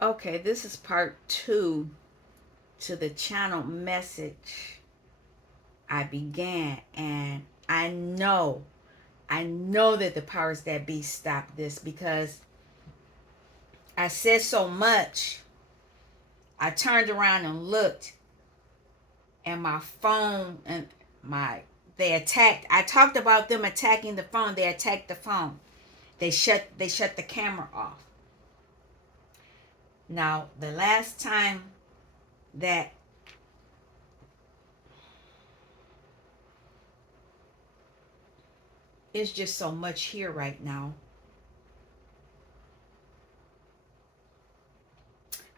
Okay, this is part 2 to the channel message I began, and I know that the powers that be stopped this because I said so much. I turned around and looked, and my phone and my they attacked. I talked about them attacking the phone. They attacked the phone. They shut the camera off. Now, the last time that it's just so much here right now.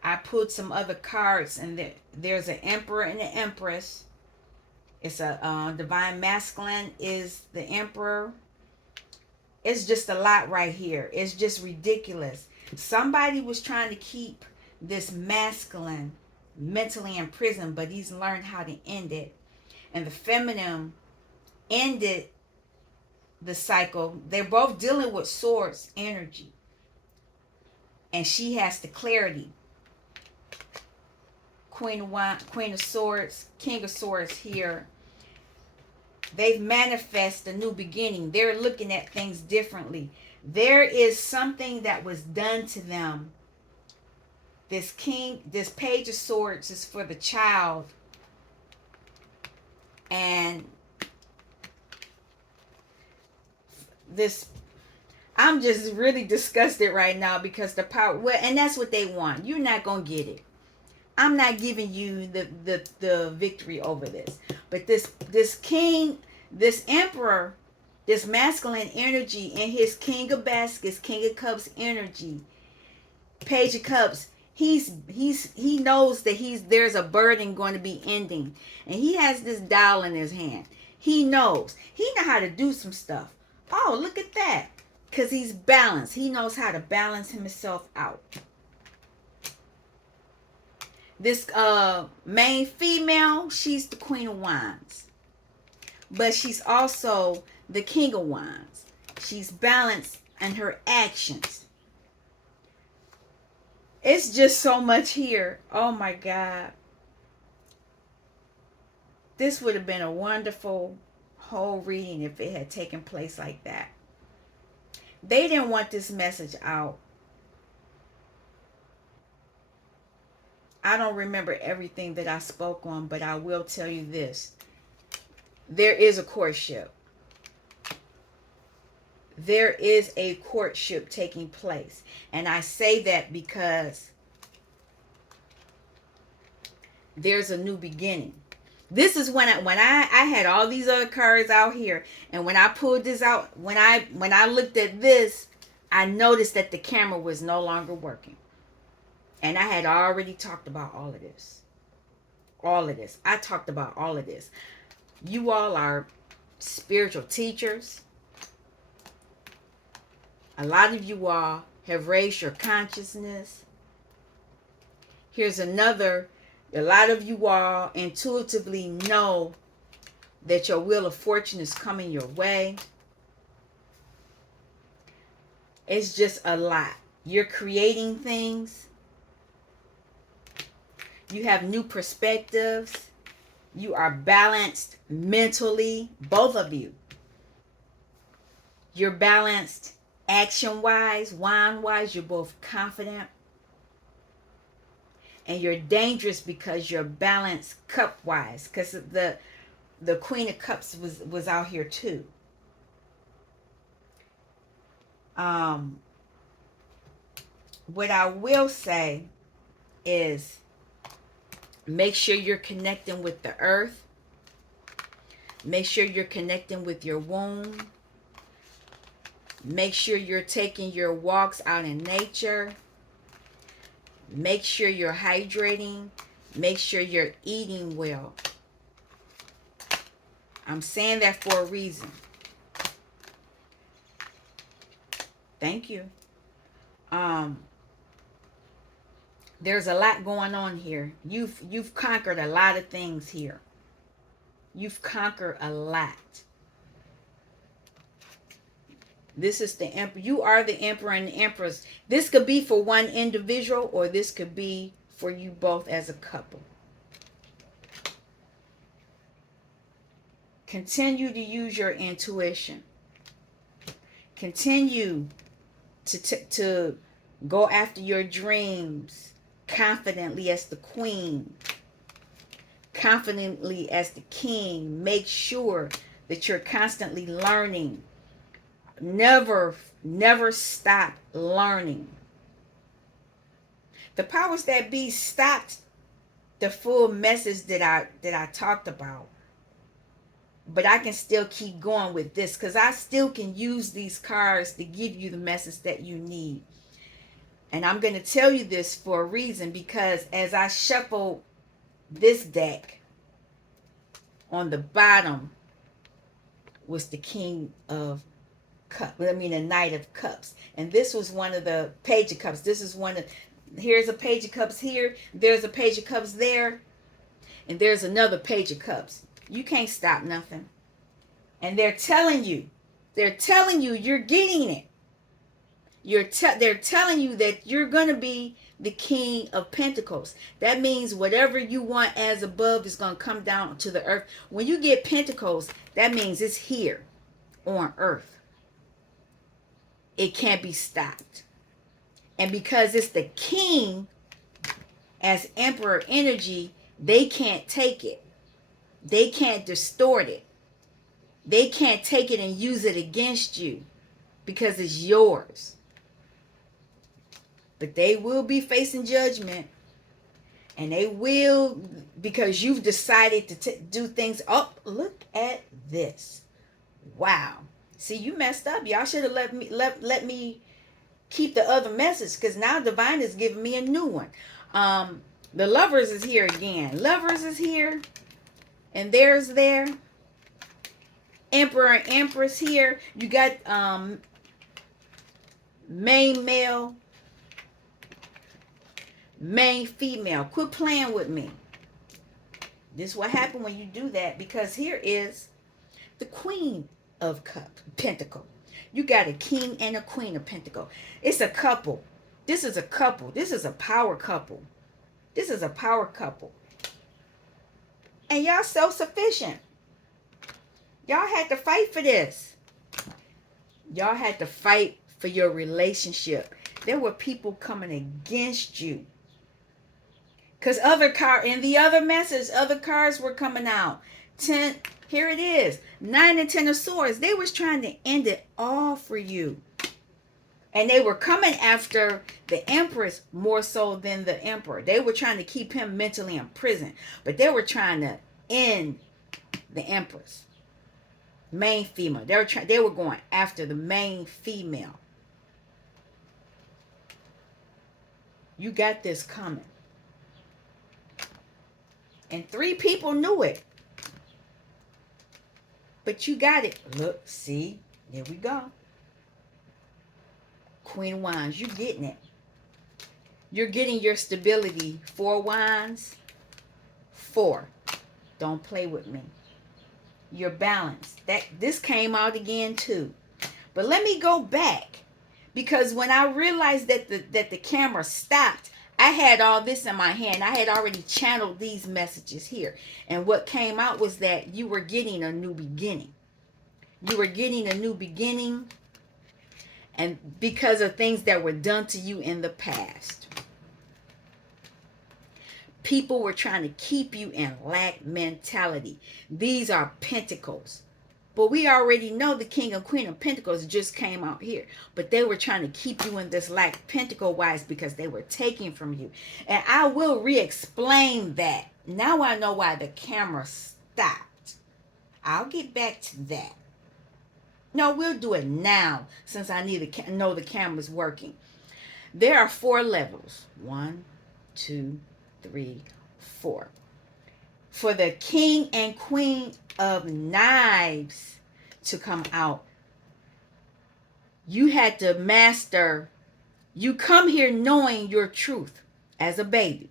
I pulled some other cards, and there's an Emperor and an Empress. It's a divine masculine is the Emperor. It's just a lot right here. It's just ridiculous. Somebody was trying to keep this masculine mentally in prison, but he's learned how to end it. And the feminine ended the cycle. They're both dealing with swords energy, and she has the clarity. Queen of Swords, King of Swords here. They've manifested a new beginning. They're looking at things differently. There is something that was done to them. This Page of Swords is for the child, and this I'm just really disgusted right now because the power. Well, and that's what they want. You're not gonna get it. I'm not giving you the victory over this. But this king, this emperor, this masculine energy, and his king of baskets, king of cups energy, page of cups. He knows that there's a burden going to be ending, and he has this dial in his hand. He knows how to do some stuff. Oh, look at that, because he's balanced. He knows how to balance himself out. This main female, she's the Queen of Wands, but she's also the King of Wands. She's balanced in her actions. It's just so much here. Oh my God. This would have been a wonderful whole reading if it had taken place like that. They didn't want this message out. I don't remember everything that I spoke on, but I will tell you this. There is a courtship. There is a courtship taking place. And I say that because there's a new beginning. This is when I had all these other cards out here, and when I pulled this out, when I looked at this, I noticed that the camera was no longer working. And I had already talked about all of this. All of this. I talked about all of this. You all are spiritual teachers. A lot of you all have raised your consciousness. Here's another. A lot of you all intuitively know that your wheel of fortune is coming your way. It's just a lot. You're creating things. You have new perspectives. You are balanced mentally, both of you. You're balanced action-wise, wine-wise. You're both confident. And you're dangerous because you're balanced cup-wise. Because the Queen of Cups was out here too. What I will say is, make sure you're connecting with the earth. Make sure you're connecting with your womb. Make sure you're taking your walks out in nature. Make sure you're hydrating. Make sure you're eating well. I'm saying that for a reason. Thank you. There's a lot going on here. You've conquered a lot of things here. You've conquered a lot. This is the emperor. You are the emperor and the empress. This could be for one individual, or this could be for you both as a couple. Continue to use your intuition. Continue to go after your dreams confidently as the queen, confidently as the king. Make sure that you're constantly learning. Never stop learning. The powers that be stopped the full message that I talked about, but I can still keep going with this because I still can use these cards to give you the message that you need. And I'm going to tell you this for a reason, because as I shuffle this deck, on the bottom was the King of Cups. I mean, the Knight of Cups. And this was one of the Page of Cups. This is one of, here's a Page of Cups here. There's a Page of Cups there. And there's another Page of Cups. You can't stop nothing. And they're telling you you're getting it. They're telling you that you're going to be the King of Pentacles. That means whatever you want as above is going to come down to the earth. When you get Pentacles, that means it's here on earth. It can't be stopped. And because it's the King as Emperor energy, they can't take it. They can't distort it. They can't take it and use it against you because it's yours. But they will be facing judgment. And they will, because you've decided to do things. Oh, look at this. Wow. See, you messed up. Y'all should have let me keep the other message, because now Divine is giving me a new one. The Lovers is here again. Lovers is here. And there's there. Emperor and Empress here. You got main male, main female. Quit playing with me. This is what happened when you do that, because here is the Queen of Pentacle. You got a King and a Queen of Pentacle. It's a couple. This is a couple. This is a power couple. This is a power couple. And y'all self-sufficient. Y'all had to fight for this. Y'all had to fight for your relationship. There were people coming against you. Because in the other message, other cards were coming out. 10, here it is. 9 and 10 of Swords. They was trying to end it all for you. And they were coming after the Empress more so than the Emperor. They were trying to keep him mentally in prison. But they were trying to end the Empress. Main female. They were going after the main female. You got this coming. And 3 people knew it. But you got it. Look, see, there we go. Queen of Wands, you're getting it. You're getting your stability. 4 Wands. 4. Don't play with me. You're balanced. This came out again too. But let me go back, because when I realized that the camera stopped, I had all this in my hand. I had already channeled these messages here. And what came out was that you were getting a new beginning. You were getting a new beginning, and because of things that were done to you in the past. People were trying to keep you in lack mentality. These are Pentacles. But we already know the King and Queen of Pentacles just came out here. But they were trying to keep you in this lack Pentacle-wise because they were taking from you. And I will re-explain that. Now I know why the camera stopped. I'll get back to that. No, we'll do it now, since I need to know the camera's working. There are 4 levels. 1, 2, 3, 4. For the King and Queen of Knives to come out, you had to master. You come here knowing your truth as a baby.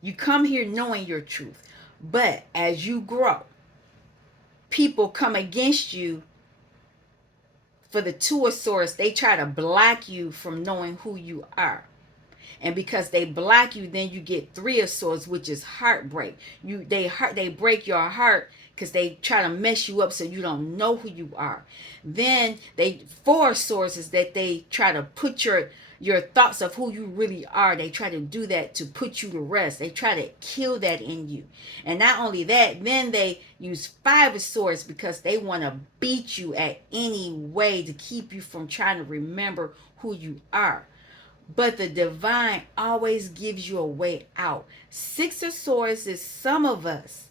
You come here knowing your truth. But as you grow, people come against you For the Two of Swords, they try to block you from knowing who you are. And because they block you, then you get Three of Swords, which is heartbreak. They break your heart because they try to mess you up so you don't know who you are. Then Four of Swords is that they try to put your thoughts of who you really are. They try to do that to put you to rest. They try to kill that in you. And not only that, then they use Five of Swords because they want to beat you at any way to keep you from trying to remember who you are. But the divine always gives you a way out. Six of Swords is some of us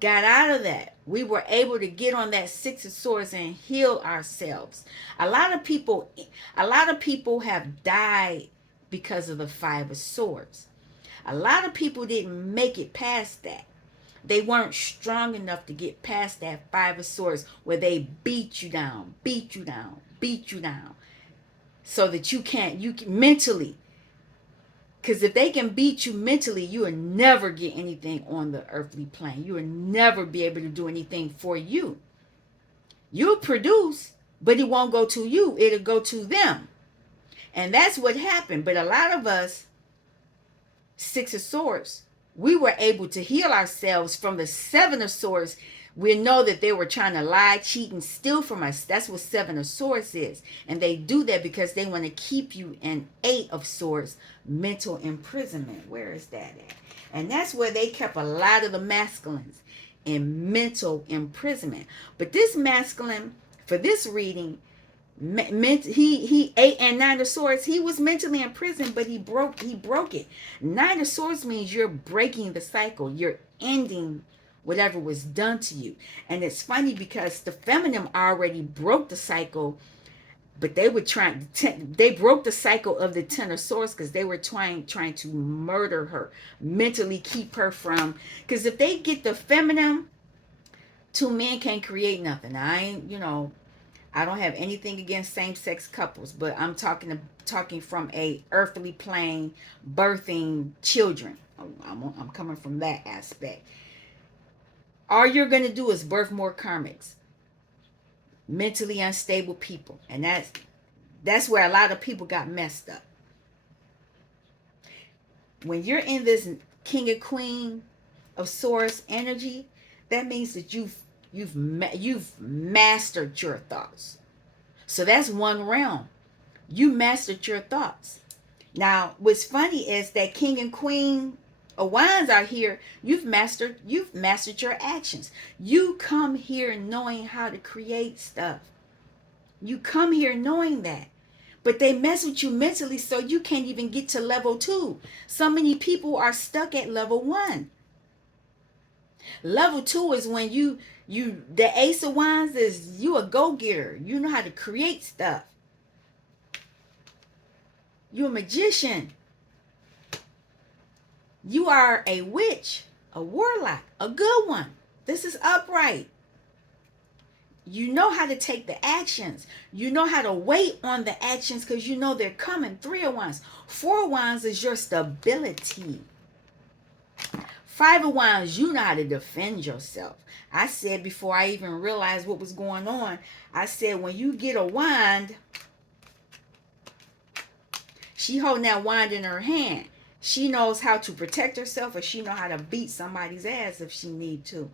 got out of that. We were able to get on that Six of Swords and heal ourselves. A lot of people have died because of the Five of Swords. A lot of people didn't make it past that. They weren't strong enough to get past that Five of Swords where they beat you down, so that you can mentally. Because if they can beat you mentally, you will never get anything on the earthly plane. You will never be able to do anything for you. You'll produce, but it won't go to you. It'll go to them. And that's what happened. But a lot of us, Six of Swords, we were able to heal ourselves from the Seven of Swords. We know that they were trying to lie, cheat, and steal from us. That's what Seven of Swords is. And they do that because they want to keep you in Eight of Swords, mental imprisonment. Where is that at? And that's where they kept a lot of the masculines in mental imprisonment. But this masculine, for this reading, he Eight and Nine of Swords, he was mentally in prison, but he broke it. Nine of Swords means you're breaking the cycle. You're ending whatever was done to you. And it's funny because the feminine already broke the cycle, but they broke the cycle of the Ten of Swords because they were trying to murder her, mentally keep her from, because if they get the feminine, two men can't create nothing. I don't have anything against same-sex couples, but I'm talking from a earthly plane, birthing children. I'm coming from that aspect. All you're going to do is birth more karmics, mentally unstable people. And that's where a lot of people got messed up. When you're in this King and Queen of Swords energy, that means that you've mastered your thoughts. So that's one realm. You mastered your thoughts. Now, what's funny is that King and Queen of Wands are here. You've mastered your actions. You come here knowing how to create stuff. You come here knowing that. But they mess with you mentally so you can't even get to level 2. So many people are stuck at level 1. Level 2 is when the Ace of Wands is you a go-getter. You know how to create stuff. You're a magician. You are a witch, a warlock, a good one. This is upright. You know how to take the actions. You know how to wait on the actions because you know they're coming. 3 of Wands. 4 of Wands is your stability. 5 of Wands, you know how to defend yourself. I said before I even realized what was going on, I said when you get a wand, she holding that wand in her hand. She knows how to protect herself, or she know how to beat somebody's ass if she need to.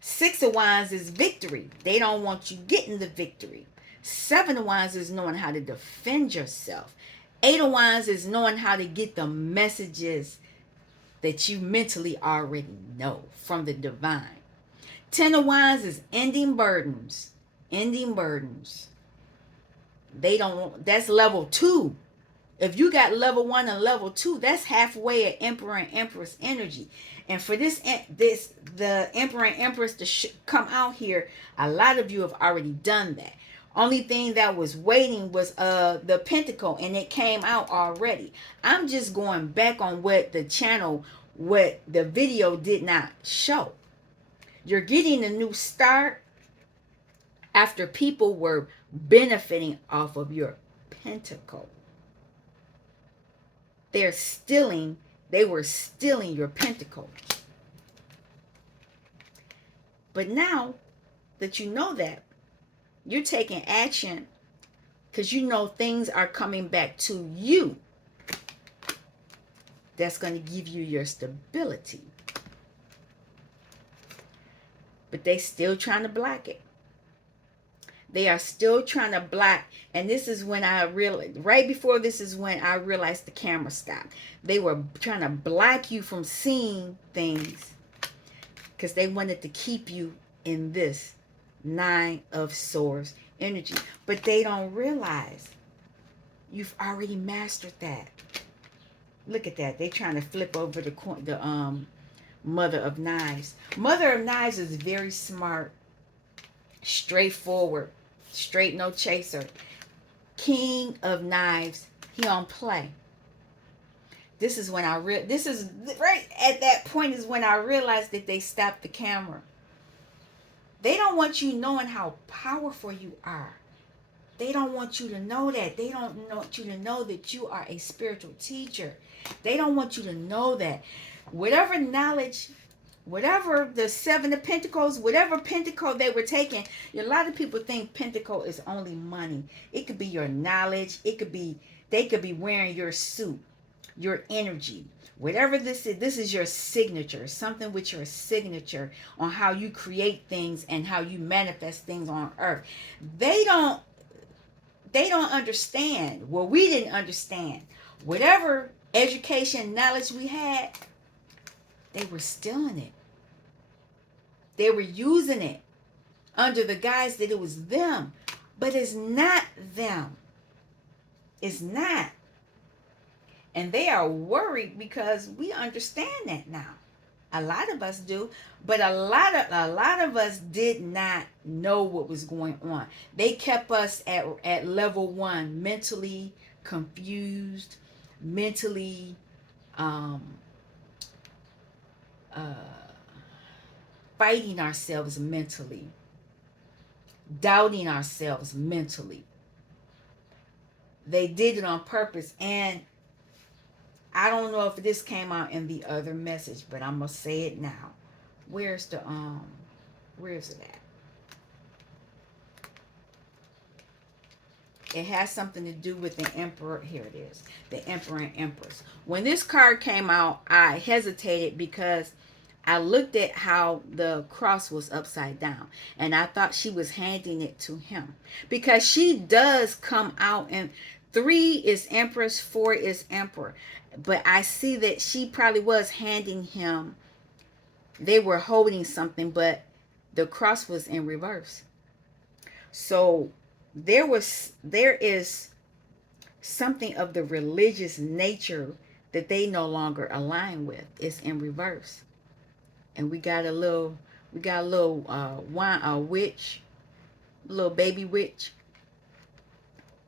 6 of Wands is victory. They don't want you getting the victory. 7 of Wands is knowing how to defend yourself. 8 of Wands is knowing how to get the messages that you mentally already know from the divine. 10 of Wands is ending burdens. Ending burdens. That's level 2. If you got level 1 and level 2, that's halfway at Emperor and Empress energy. And for the Emperor and Empress to come out here, a lot of you have already done that. Only thing that was waiting was the Pentacle, and it came out already. I'm just going back on what the video did not show. You're getting a new start after people were benefiting off of your Pentacle. They were stealing your Pentacle. But now that you know that, you're taking action because you know things are coming back to you that's going to give you your stability. But they still trying to block it. They are still trying to block. And this is when I realized, right before this is when I realized the camera stopped. They were trying to block you from seeing things because they wanted to keep you in this Nine of Swords energy. But they don't realize you've already mastered that. Look at that. They trying to flip over the Mother of Knives. Mother of Knives is very smart, straightforward, straight no chaser. King of Knives, he on play. This is when this is right at that point is when I realized that they stopped the camera. They don't want you knowing how powerful you are. They don't want you to know that. They don't want you to know that you are a spiritual teacher. They don't want you to know that. Whatever knowledge, whatever the Seven of Pentacles, whatever pentacle they were taking, a lot of people think pentacle is only money. It could be your knowledge. It could be, they could be wearing your suit, your energy. Whatever this is your signature, something with your signature on how you create things and how you manifest things on earth. They don't understand. Well, we didn't understand. Whatever education, knowledge we had, they were stealing it. They were using it under the guise that it was them. But it's not them. It's not. And they are worried because we understand that now. A lot of us do, but a lot of us did not know what was going on. They kept us at level 1, mentally confused, mentally fighting ourselves mentally, doubting ourselves mentally. They did it on purpose. And I don't know if this came out in the other message, but I'm gonna say it now. Where's it at? It has something to do with the Emperor. Here it is. The Emperor and Empress. When this card came out, I hesitated because I looked at how the cross was upside down. And I thought she was handing it to him. Because she does come out, and 3 is Empress, 4 is Emperor. But I see that she probably was handing him. They were holding something, but the cross was in reverse. So there is something of the religious nature that they no longer align with. It's in reverse. And we got a little witch, little baby witch.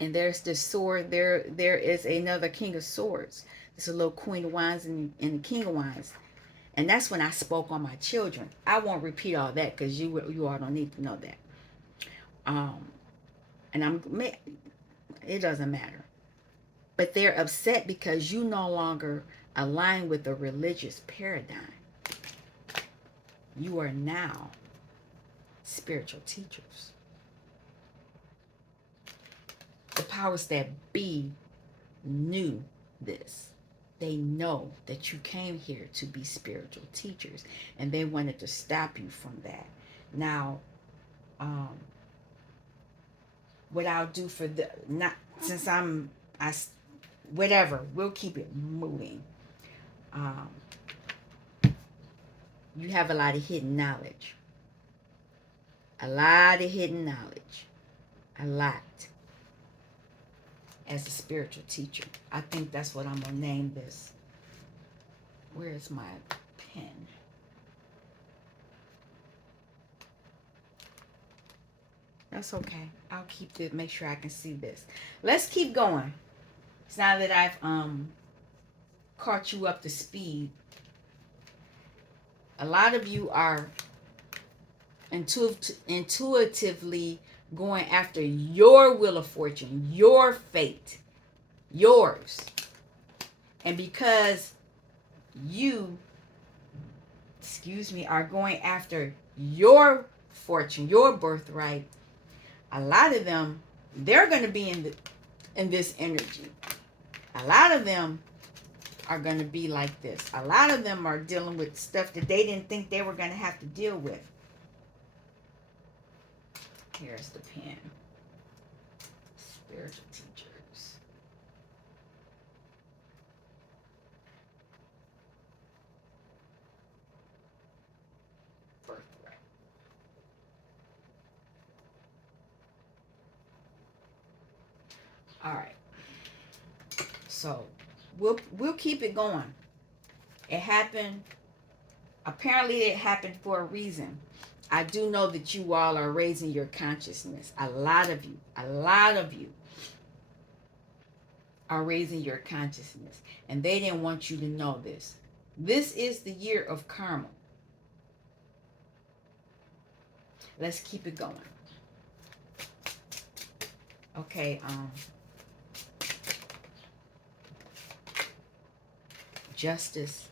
And there's this sword. There is another King of Swords. It's a little Queen of Wands and the King of Wands. And that's when I spoke on my children. I won't repeat all that because you all don't need to know that. And it doesn't matter. But they're upset because you no longer align with the religious paradigm. You are now spiritual teachers. The powers that be knew this. They know that you came here to be spiritual teachers, and they wanted to stop you from that. Now, what I'll do for the whatever, we'll keep it moving. You have a lot of hidden knowledge. A lot of hidden knowledge. A lot. As a spiritual teacher. I think that's what I'm going to name this. Where's my pen? That's okay. I'll keep it, make sure I can see this. Let's keep going. It's now that I've caught you up to speed. A lot of you are intuitively going after your wheel of fortune, your fate, yours. And because you, are going after your fortune, your birthright, a lot of them, they're going to be in this energy. A lot of them are going to be like this. A lot of them are dealing with stuff that they didn't think they were going to have to deal with. Here's the pen. Spiritual teachers. Birthright. All right. So we'll keep it going. It happened. Apparently, it happened for a reason. I do know that you all are raising your consciousness. A lot of you are raising your consciousness. And they didn't want you to know this. This is the year of karma. Let's keep it going. Okay, justice,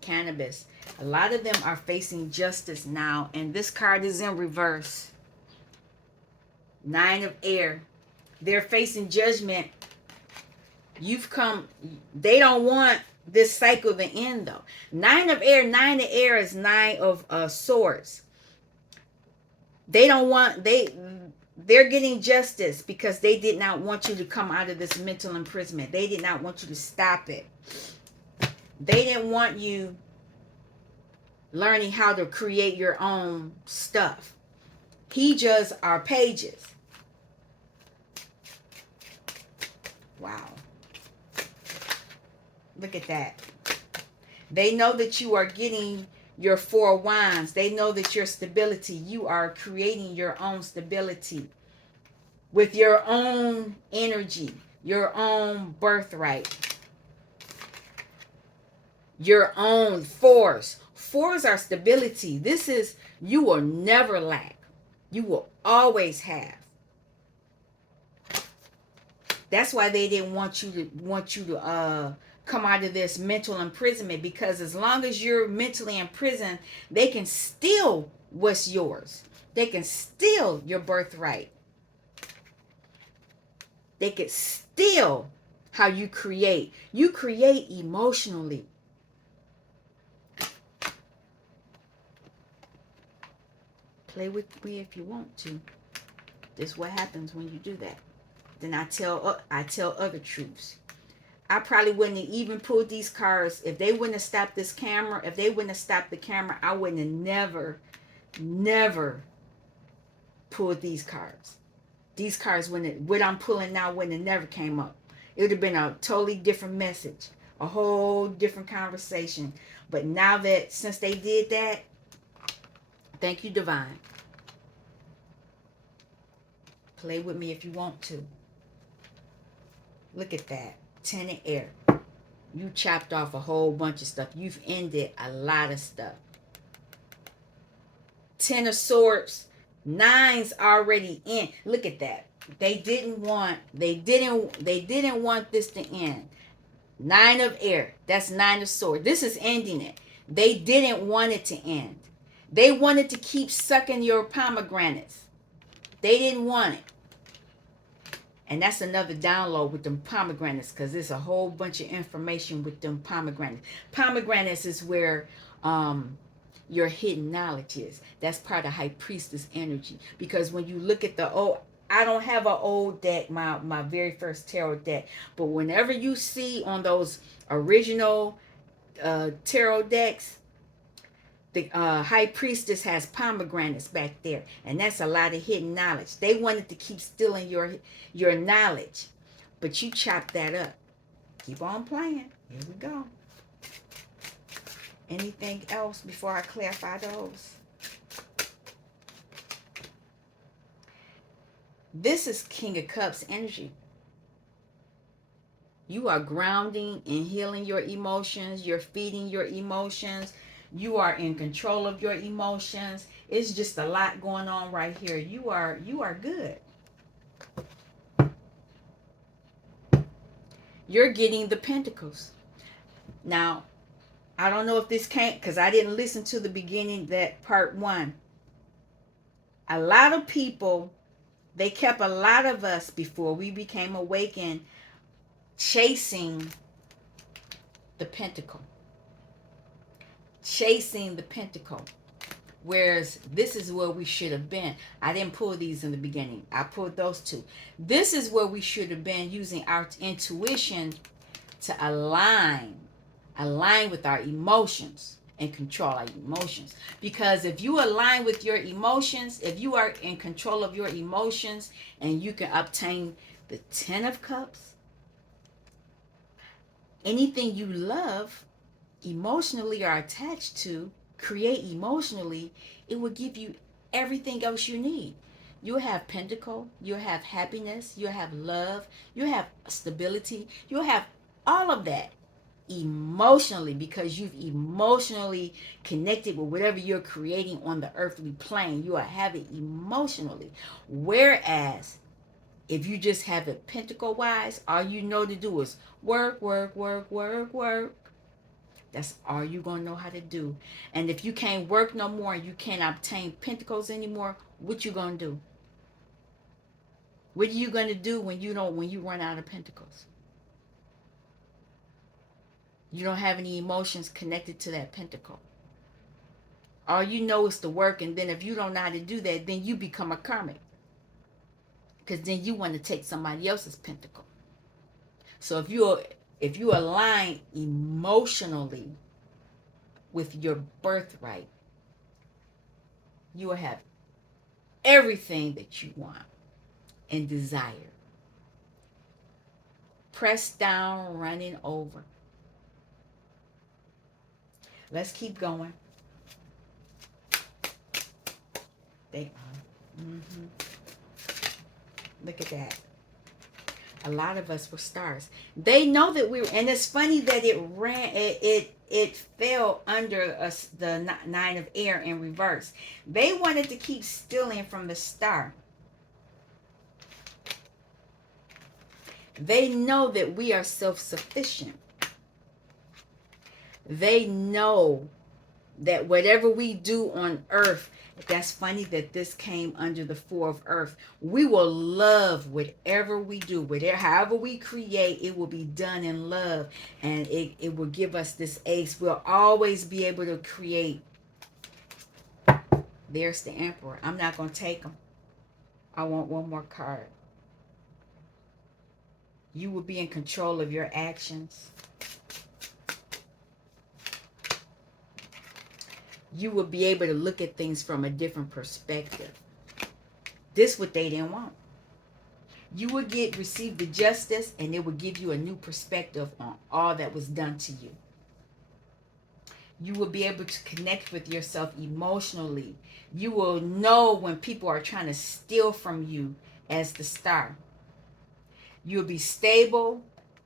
cannabis. A lot of them are facing justice now, and this card is in reverse. 9 of air. They're facing judgment. You've come, they don't want this cycle to end though. 9 of air is 9 of swords. They don't want, they're getting justice because they did not want you to come out of this mental imprisonment. They did not want you to stop it. They didn't want you learning how to create your own stuff. He just are pages. Wow. Look at that. They know that you are getting your 4 wands. They know that your stability, you are creating your own stability with your own energy, your own birthright, your own force. Fours are stability. This is, you will never lack. You will always have. That's why they didn't want you to come out of this mental imprisonment, because as long as you're mentally imprisoned, they can steal what's yours. They can steal your birthright. They can steal how you create. You create emotionally. Play with me if you want to. This is what happens when you do that. Then I tell other truths. I probably wouldn't have even pulled these cards if they wouldn't have stopped this camera. If they wouldn't have stopped the camera, I wouldn't have never pulled these cards. These cards, what I'm pulling now, wouldn't have never came up. It would have been a totally different message, a whole different conversation. But now that, since they did that, thank you, Divine. Play with me if you want to. Look at that. 10 of air. You chopped off a whole bunch of stuff. You've ended a lot of stuff. 10 of swords. 9's already in. Look at that. They didn't want this to end. 9 of air. That's 9 of swords. This is ending it. They didn't want it to end. They wanted to keep sucking your pomegranates. They didn't want it. And that's another download with them pomegranates, because there's a whole bunch of information with them pomegranates. Pomegranates is where your hidden knowledge is. That's part of High Priestess energy. Because when you look at the old, I don't have an old deck, my very first tarot deck, but whenever you see on those original tarot decks, the High Priestess has pomegranates back there, and that's a lot of hidden knowledge. They wanted to keep stealing your knowledge, but you chop that up. Keep on playing. Here we go. Anything else before I clarify those? This is King of Cups energy. You are grounding and healing your emotions. You're feeding your emotions. You are in control of your emotions. It's just a lot going on right here. You are good. You're getting the pentacles. Now, I don't know if this came, because I didn't listen to the beginning, that part 1. A lot of people, they kept a lot of us before we became awakened chasing the pentacle. Chasing the pentacle. Whereas this is where we should have been. I didn't pull these in the beginning. I pulled those two. This is where we should have been using our intuition to align with our emotions and control our emotions. Because if you align with your emotions, if you are in control of your emotions and you can obtain the 10 of cups, anything you love emotionally or attached to, create emotionally, it will give you everything else you need. You'll have pentacle, you'll have happiness, you'll have love, you'll have stability, you'll have all of that emotionally, because you've emotionally connected with whatever you're creating on the earthly plane. You will have it emotionally. Whereas if you just have it pentacle wise, all you know to do is work, work, work, work, work. That's all you're going to know how to do. And if you can't work no more and you can't obtain pentacles anymore, what you going to do? What are you going to do when you run out of pentacles? You don't have any emotions connected to that pentacle. All you know is to work, and then if you don't know how to do that, then you become a karmic. Because then you want to take somebody else's pentacle. So if you align emotionally with your birthright, you will have everything that you want and desire. Pressed down, running over. Let's keep going. They are. Look at that. A lot of us were stars. They know that we were, and it's funny that it fell under us, the 9 of air in reverse. They wanted to keep stealing from the star. They know that we are self-sufficient. They know that whatever we do on earth, that's funny that this came under the 4 of earth. We will love whatever we do, whatever, however we create, it will be done in love, and it will give us this ace. We'll always be able to create. There's the Emperor. I'm not going to take them. I want one more card. You will be in control of your actions. You will be able to look at things from a different perspective. This what they didn't want. You will receive the justice, and it will give you a new perspective on all that was done to you. You will be able to connect with yourself emotionally. You will know when people are trying to steal from you as the star. You'll be stable.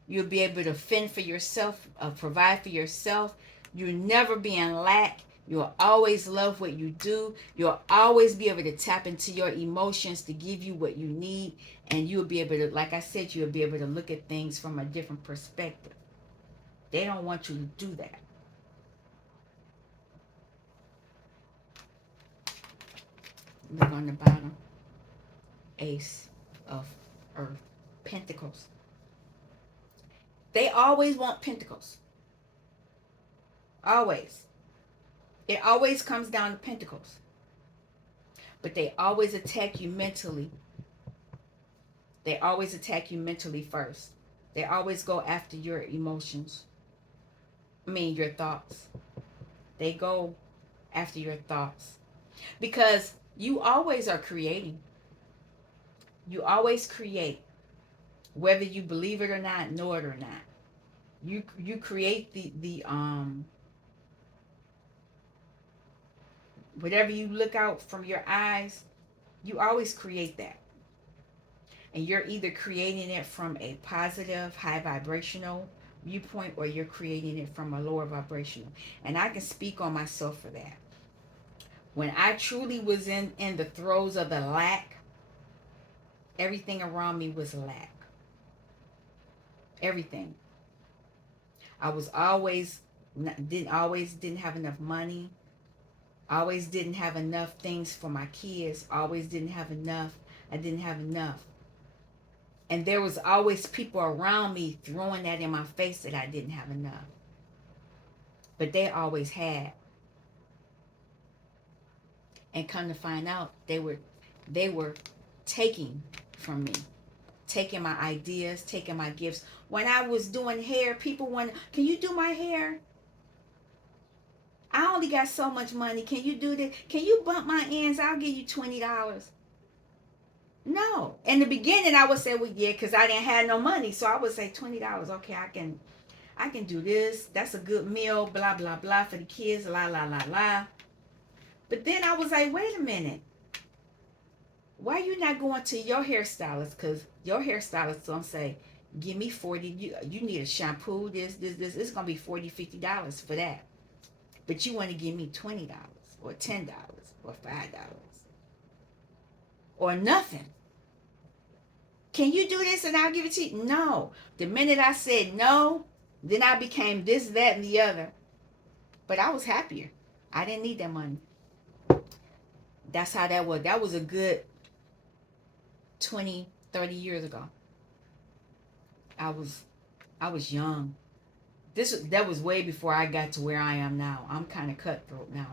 You'll be able to fend for yourself, provide for yourself. You'll never be in lack. You'll always love what you do. You'll always be able to tap into your emotions to give you what you need. And you'll be able to, like I said, you'll be able to look at things from a different perspective. They don't want you to do that. Look on the bottom. Ace of Earth. Pentacles. They always want pentacles. Always. It always comes down to pentacles. But they always attack you mentally. They always attack you mentally first. They always go after your emotions. Your thoughts. They go after your thoughts. Because you always are creating. You always create. Whether you believe it or not, know it or not. You create the whatever you look out from your eyes, you always create that. And you're either creating it from a positive, high vibrational viewpoint, or you're creating it from a lower vibrational. And I can speak on myself for that. When I truly was in the throes of the lack, everything around me was lack. Everything. I was didn't have enough money. Always didn't have enough things for my kids. Always didn't have enough. I didn't have enough. And there was always people around me throwing that in my face that I didn't have enough. But they always had. And come to find out, they were taking from me, taking my ideas, taking my gifts. When I was doing hair, people wanted, can you do my hair? I only got so much money. Can you do this? Can you bump my ends? I'll give you $20. No. In the beginning, I would say, well, yeah, because I didn't have no money. So I would say $20. Okay, I can do this. That's a good meal, blah, blah, blah, for the kids, la, la, la, la. But then I was like, wait a minute. Why you not going to your hairstylist? Because your hairstylist gonna say, give me 40. You need a shampoo, this. It's gonna be $40, $50 for that. But you want to give me $20 or $10 or $5 or nothing. Can you do this and I'll give it to you? No. The minute I said no, then I became this, that, and the other. But I was happier. I didn't need that money. That's how that was. That was a good 20, 30 years ago. I was young. That was way before I got to where I am now. I'm kind of cutthroat now.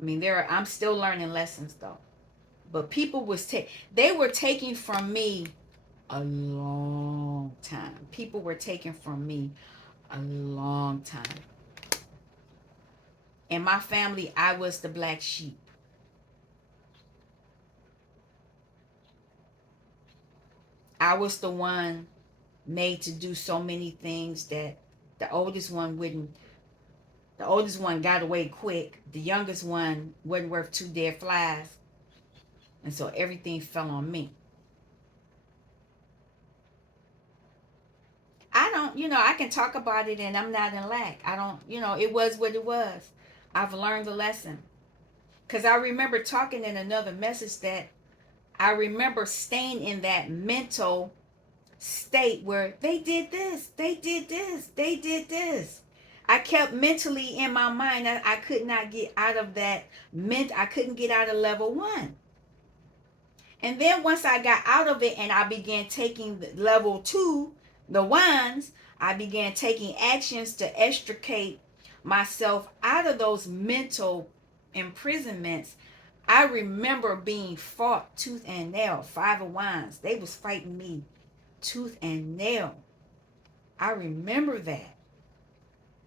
I mean, I'm still learning lessons though. But people they were taking from me a long time. People were taking from me a long time. In my family, I was the black sheep. I was the one made to do so many things that the oldest one wouldn't. The oldest one got away quick. The youngest one wasn't worth two dead flies. And so everything fell on me. I don't, I can talk about it and I'm not in lack. I don't, it was what it was. I've learned the lesson. Because I remember talking in another message that I remember staying in that mental state where they did this, they did this, they did this. I kept mentally in my mind that I could not get out of that. I couldn't get out of level 1. And then once I got out of it and I began taking the level 2, the ones, I began taking actions to extricate myself out of those mental imprisonments. I remember being fought tooth and nail. 5 of Wands, they was fighting me tooth and nail. I remember that.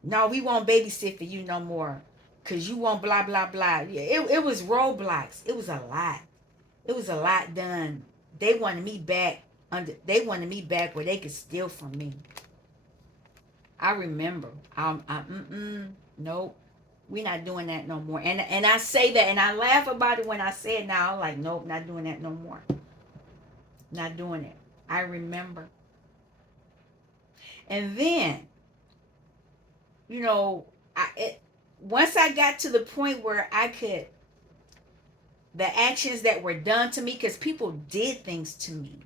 No, we won't babysit for you no more. Because you won't blah, blah, blah. It was roadblocks. It was a lot. It was a lot done. They wanted me back where they could steal from me. I remember. Nope. We're not doing that no more. And I say that and I laugh about it when I say it now. I'm like, nope, not doing that no more. Not doing it. I remember. And then, once I got to the point where the actions that were done to me, because people did things to me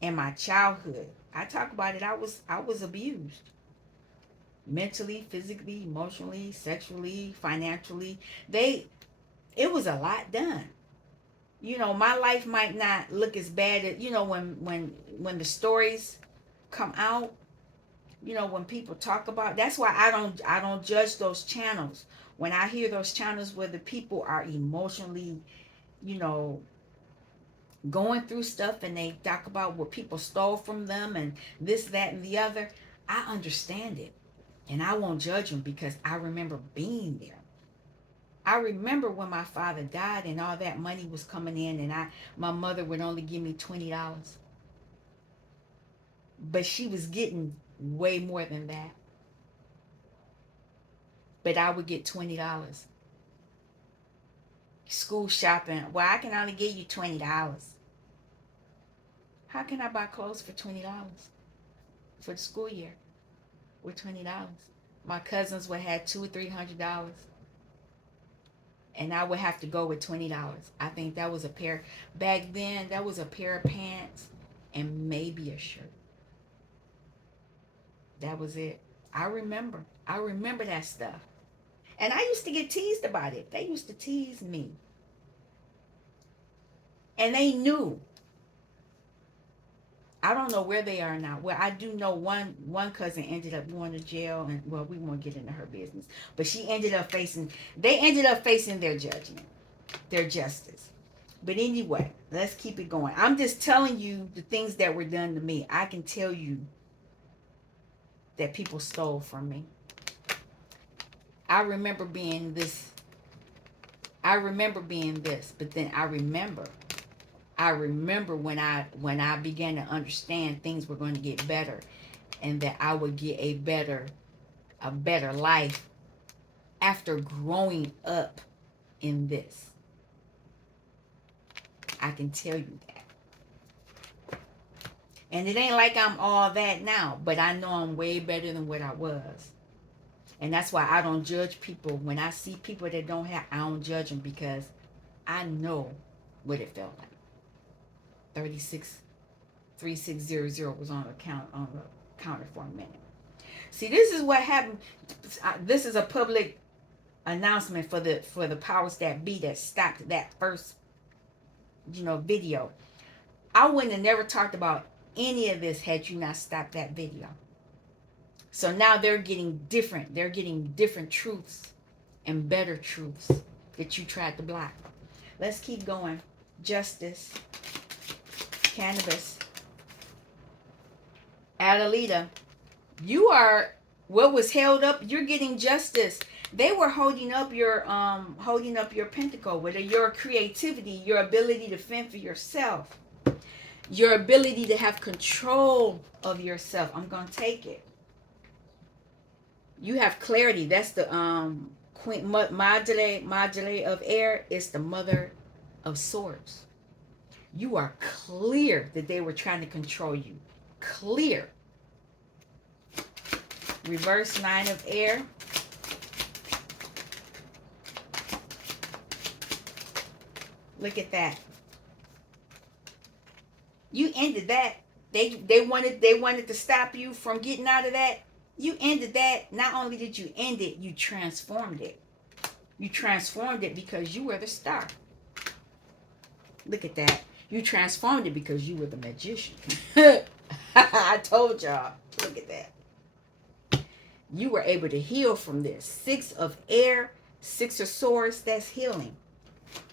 in my childhood. I talk about it. I was abused. Mentally, physically, emotionally, sexually, financially. It was a lot done. My life might not look as bad as, when the stories come out, when people talk about, that's why I don't judge those channels. When I hear those channels where the people are emotionally, you know going through stuff and they talk about what people stole from them and this, that, and the other, I understand it. And I won't judge them because I remember being there. I remember when my father died and all that money was coming in and my mother would only give me $20. But she was getting way more than that. But I would get $20. School shopping, well, I can only give you $20. How can I buy clothes for $20 for the school year with $20? My cousins would have $200 or $300, and I would have to go with $20. I think that was a pair back then. That was a pair of pants and maybe a shirt. That was it. I remember that stuff. And I used to get teased about it. They used to tease me. And they knew. I don't know where they are now. Well, I do know one cousin ended up going to jail, and well, we won't get into her business. But she ended up facing. They ended up facing their judgment, their justice. But anyway, let's keep it going. I'm just telling you the things that were done to me. I can tell you that people stole from me. I remember being this. I remember being this, but then I remember when I began to understand things were going to get better, and that I would get a better life after growing up in this. I can tell you that. And it ain't like I'm all that now, but I know I'm way better than what I was. And that's why I don't judge people. When I see people that don't have, I don't judge them, because I know what it felt like. 363600 was on the counter for a minute. See, this is what happened. This is a public announcement for the powers that be that stopped that first, video. I wouldn't have never talked about any of this had you not stopped that video. So now they're getting different. They're getting different truths and better truths that you tried to block. Let's keep going. Justice. Cannabis. Adelita, you are what was held up. You're getting justice. They were holding up your pentacle with your creativity, your ability to fend for yourself, your ability to have control of yourself. I'm gonna take it. You have clarity. That's the queen module of air. It's the mother of swords. You are clear that they were trying to control you. Clear. Reverse 9 of air. Look at that. You ended that. They wanted to stop you from getting out of that. You ended that. Not only did you end it, you transformed it. You transformed it because you were the star. Look at that. You transformed it because you were the magician. I told y'all. Look at that. You were able to heal from this. 6 of air, 6 of swords, that's healing.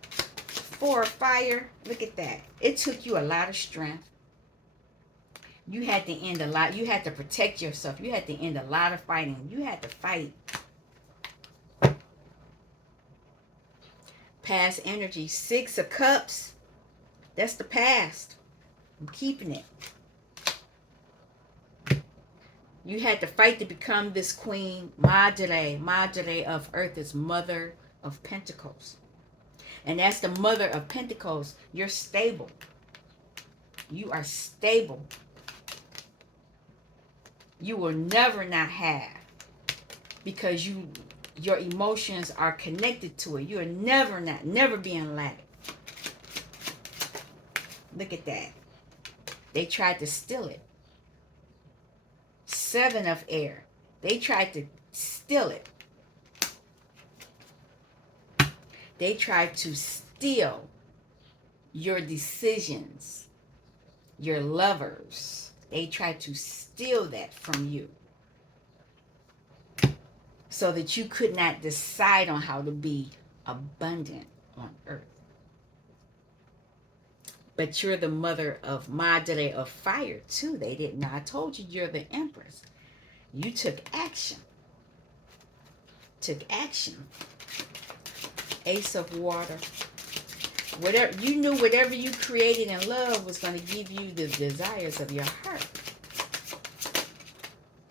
4 of fire. Look at that. It took you a lot of strength. You had to end a lot. You had to protect yourself. You had to end a lot of fighting. You had to fight. Past energy. 6 of cups. That's the past. I'm keeping it. You had to fight to become this queen. Madre of earth is mother of pentacles. And that's the mother of pentacles. You're stable. You are stable. You will never not have, because your emotions are connected to it. You are never being lack. Look at that. They tried to steal it. 7 of air. They tried to steal it. They tried to steal your decisions, your lovers. They tried to steal that from you so that you could not decide on how to be abundant on earth. But you're the mother of Madre of fire too. They didn't know. I told you you're the Empress. You took action. Took action. Ace of water. Whatever you knew, whatever you created in love was going to give you the desires of your heart.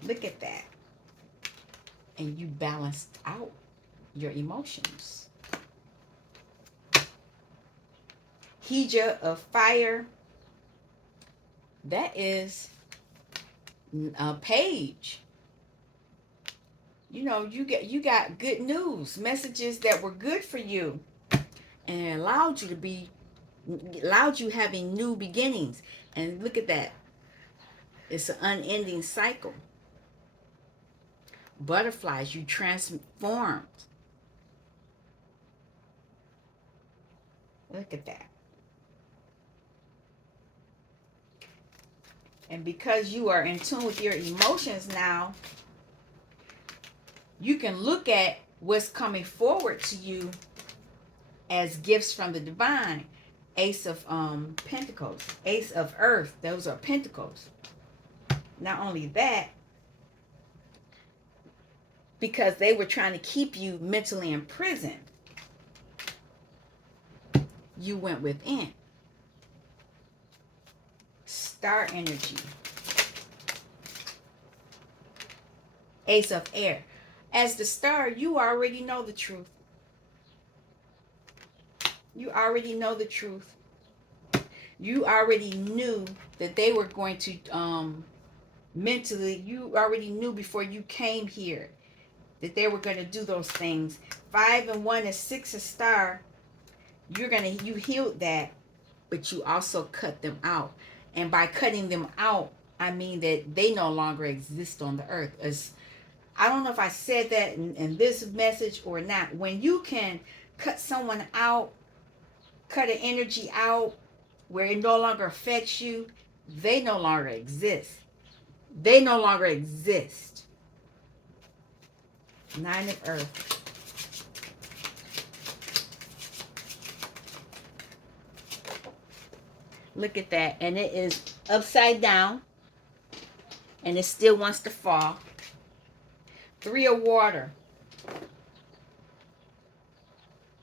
Look at that. And you balanced out your emotions. Hija of fire. That is a page. You know, you got good news, messages that were good for you, and allowed you having new beginnings. And look at that. It's an unending cycle. Butterflies, you transformed. Look at that. And because you are in tune with your emotions now, you can look at what's coming forward to you as gifts from the divine. Ace of Pentacles, Ace of Earth, those are Pentacles. Not only that, because they were trying to keep you mentally in prison, you went within. Star energy. Ace of Air. As the star, you already know the truth. You already know the truth. You already knew that they were going to mentally, you already knew before you came here that they were going to do those things. 5 and 1 and 6 a star. You healed that, but you also cut them out. And by cutting them out, I mean that they no longer exist on the earth. As I don't know if I said that in this message or not. When you can cut someone out, cut an energy out where it no longer affects you, they no longer exist. They no longer exist. 9 of Earth. Look at that. And it is upside down. And it still wants to fall. 3 of Water.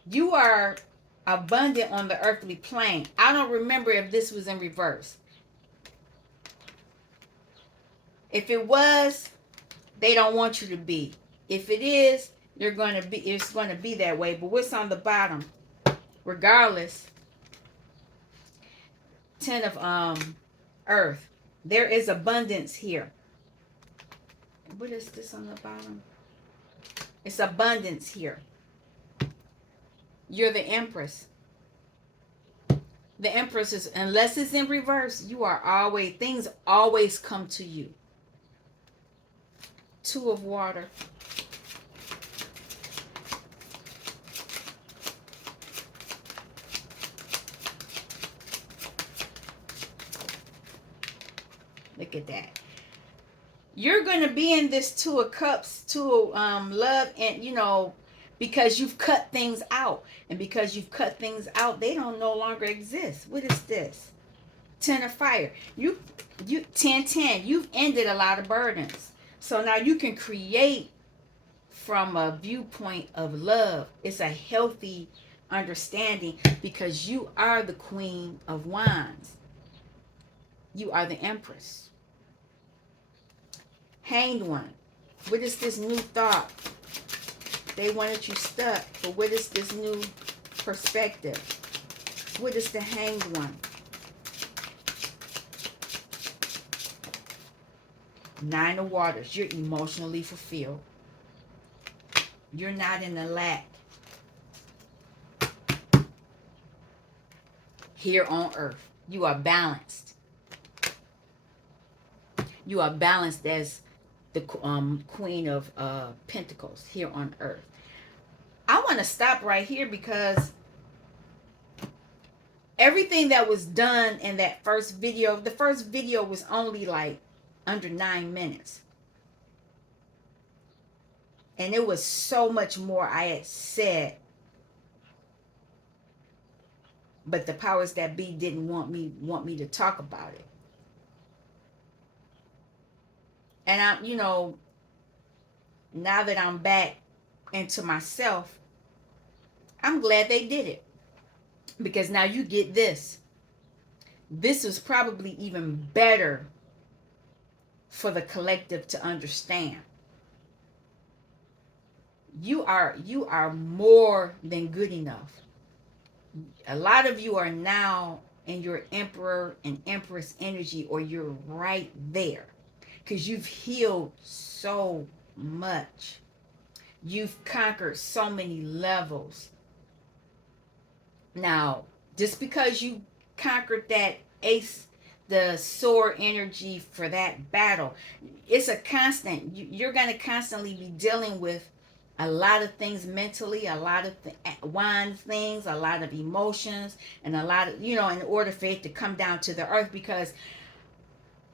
You are abundant on the earthly plane. I don't remember if this was in reverse. If it was, they don't want you to be. If it is, it's going to be that way. But what's on the bottom? Regardless, 10 of Earth. There is abundance here. What is this on the bottom? It's abundance here. You're the Empress. The Empress is, unless it's in reverse, you are always, things always come to you. 2 of Water. Look at that. You're going to be in this 2 of Cups, 2 of love, and because you've cut things out. And because you've cut things out, they don't no longer exist. What is this? 10 of Fire. You 10. You've ended a lot of burdens. So now you can create from a viewpoint of love. It's a healthy understanding because you are the Queen of Wands. You are the Empress. Hanged One. What is this new thought? They wanted you stuck, but what is this new perspective? What is the Hanged One? 9 of Waters. You're emotionally fulfilled. You're not in a lack. Here on earth, you are balanced. You are balanced as the Queen of Pentacles here on earth. I want to stop right here because everything that was done in that first video, the first video was only like under 9 minutes. And it was so much more I had said. But the powers that be didn't want me to talk about it. And now that I'm back into myself, I'm glad they did it. Because now you get this. This is probably even better for the collective to understand. You are more than good enough. A lot of you are now in your Emperor and Empress energy, or you're right there. Because you've healed so much. You've conquered so many levels. Now, just because you conquered that ace, the sword energy for that battle, it's a constant. You're going to constantly be dealing with A lot of things mentally, a lot of things, a lot of emotions, and a lot of, in order for it to come down to the earth, because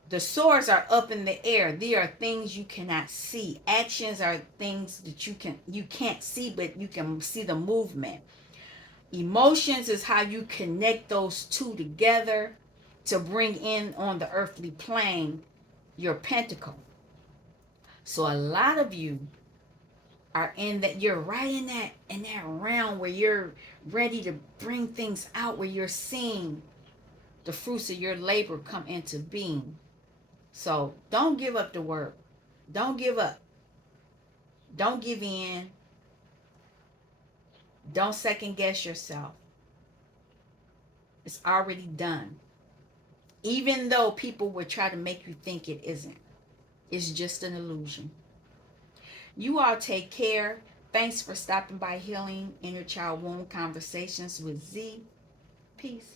the swords are up in the air. They are things you cannot see. Actions are things that you can't see, but you can see the movement. Emotions is how you connect those two together to bring in on the earthly plane your pentacle. So a lot of you are in that, you're right in that realm where you're ready to bring things out, where you're seeing the fruits of your labor come into being. So don't give up the work. Don't give up. Don't give in. Don't second guess yourself. It's already done. Even though people would try to make you think it isn't. It's just an illusion. You all take care. Thanks for stopping by Healing Inner Child Wound Conversations with Z. Peace.